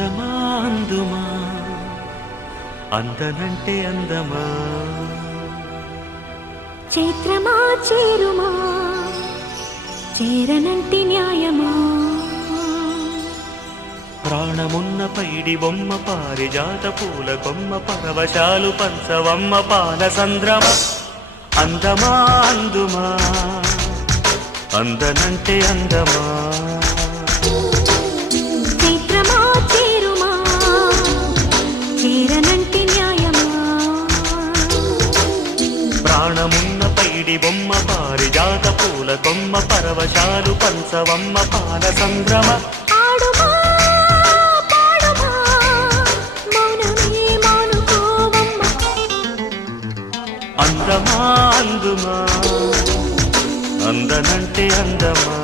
అందమా అందుమా అందనంటే అందమా చైత్రమా చేరుమా చేరనంటి న్యాయమా ప్రాణమున్న పైడి బొమ్మ పారిజాత పూల కొమ్మ పరవశాలు పంచవమ్మ పాల సంద్రమ అందమా అందుమా అందనంటే అందమా చైత్రమా చేరుమా చేరనంటి న్యాయమా ప్రాణమున్న పైడి బొమ్మ పారిజాత పూల కొమ్మ పరవశాలు పంచవమ్మ పాల సంద్రమ ఆడుమా పాడుమా మౌనమే మానుకోవమ్మ అందమా అందుమా అందనంటే అందమా